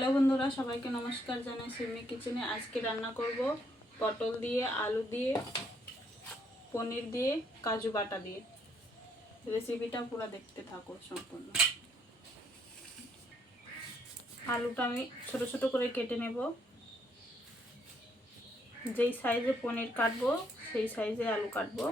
Hello বন্ধুরা, সবাইকে নমস্কার জানাই সিমি কিচেনে। আজকে রান্না করব পটল দিয়ে, আলু দিয়ে, পনির দিয়ে, কাজু বাটা দিয়ে। রেসিপিটা পুরো দেখতে থাকো সম্পূর্ণ। আলুটা আমি ছোট ছোট করে কেটে নেব। যেই সাইজে পনির কাটবো, সেই সাইজে আলু কাটবো।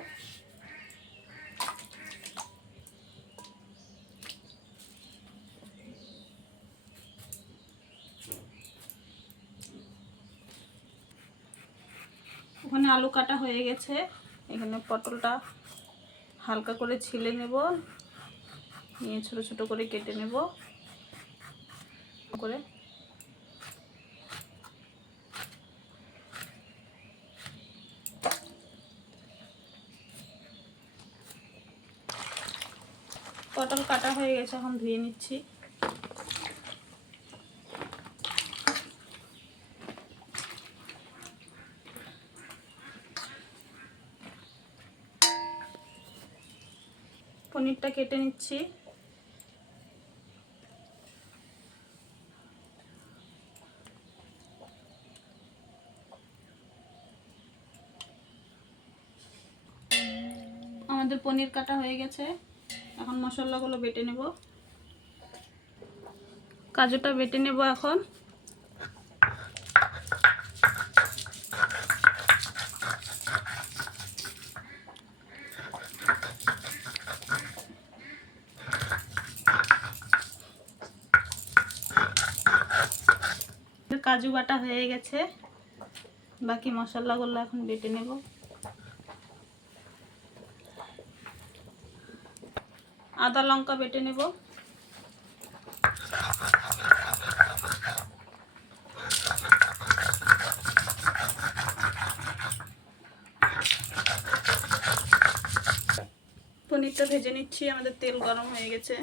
ওখানে আলু কাটা হয়ে গেছে। এখানে পটলটা হালকা করে ছিলে নেব। নিয়ে ছোট ছোট করে কেটে নেব। করে পটল কাটা হয়ে গেছে, এখন ধুয়ে নিচ্ছি। পনিরটা কেটে নিচ্ছি। আমাদের পনির কাটা হয়ে গেছে। এখন মশলাগুলো বেটে নেব। কাজুটা বেটে নেব এখন। কাজু বাটা হয়ে গেছে। বাকি মশলাগুলো এখন বেটে নেব। আদা লঙ্কা বেটে নেব। পনিরটা ভেজে নিচ্ছি, আমাদের তেল গরম হয়ে গেছে।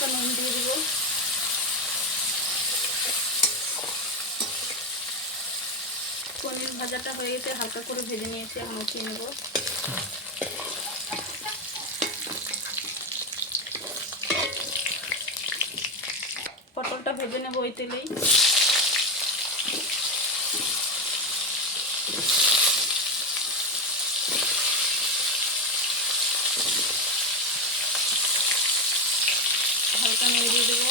হালকা নুন দিয়ে দিব। পনির ভাজাটা হয়ে গেছে, হালকা করে ভেজে নিয়েছি, এখন উঠিয়ে নেব। পটলটা ভেজে নেব ওই তেলেই হালকা নেড়ে দিয়ে দেবো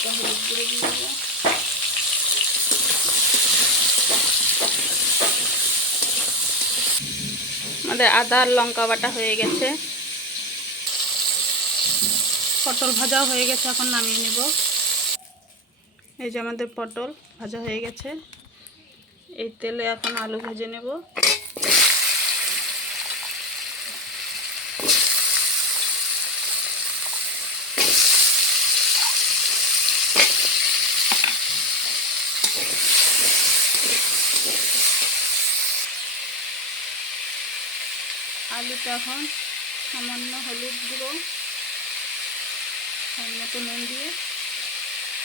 হালকা হলুদ গুঁড়ো দিয়ে দেবো আমাদের আদা লঙ্কা বাটা হয়ে গেছে। পটল ভাজাও হয়ে গেছে, এখন নামিয়ে নেব। এই যে আমাদের পটল ভাজা হয়ে গেছে। এই তেলে এখন আলু ভেজে নেব। আলুটা এখন সামান্য হলুদ গুঁড়ো মতো নুন দিয়ে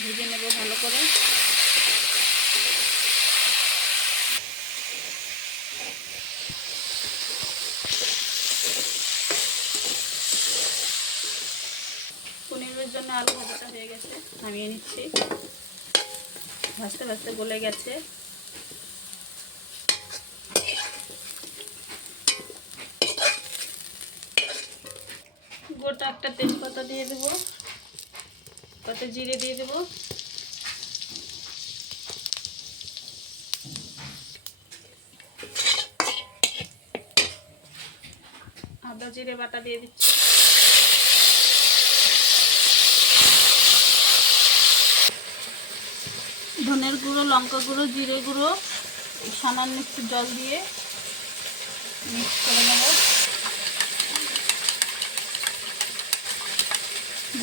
ভেজে নেব ভালো করে। পনিরের জন্য আলু ভাজাটা হয়ে গেছে, নামিয়ে নিচ্ছি। ভাজতে ভাজতে গলে গেছে। একটা তেজপাতা দিয়ে দেবো। তাতে জিরে দিয়ে দেবো। আদা, জিরে, বাটা দিয়ে দিচ্ছি। ধনের গুঁড়ো, লঙ্কা গুঁড়ো, জিরে গুঁড়ো, সামান্য একটু জল দিয়ে মিক্স করে নেব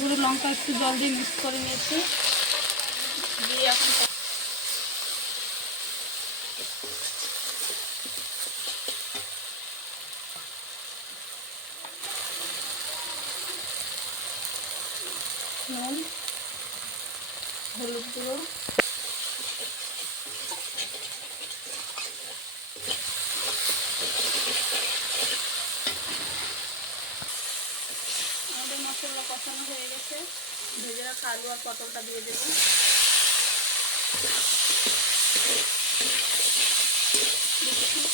গুঁড়ো লঙ্কা একটু জল দিয়ে মিক্স করে নিয়েছি। দিয়ে এখন নুন হলুদ গুঁড়ো কষানো হয়ে গেছে ভেজে রাখা আলু আর পটলটা দিয়ে দেবো। বেশিক্ষণ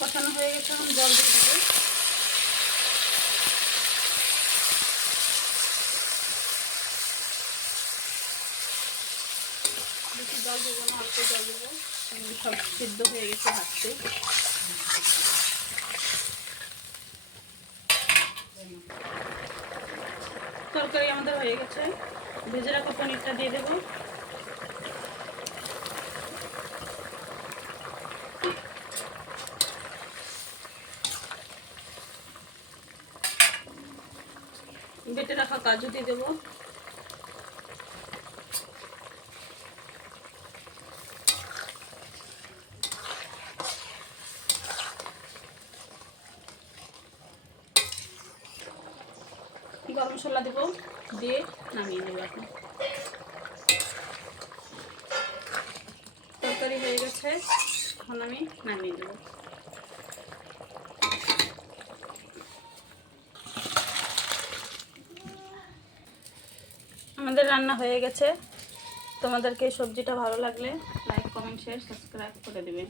কষানো হয়ে গেছে, এখন জল দিয়ে দেবো। বেশি জল দেবো না, অল্প জল দেবো। সব সিদ্ধ হয়ে গেছে ভাজতে। তরকারি আমাদের হয়ে গেছে। ভেজে রাখা পনিরটা দিয়ে দেবো। বেটে রাখা কাজু দিয়ে দেবো গরম মশলা দেবো, দিয়ে নামিয়ে নেব এখন। তরকারি হয়ে গেছে, এখন আমি নামিয়ে দেবো আমাদের রান্না হয়ে গেছে। তোমাদেরকে এই সবজিটা ভালো লাগলে লাইক কমেন্ট শেয়ার সাবস্ক্রাইব করে দেবে।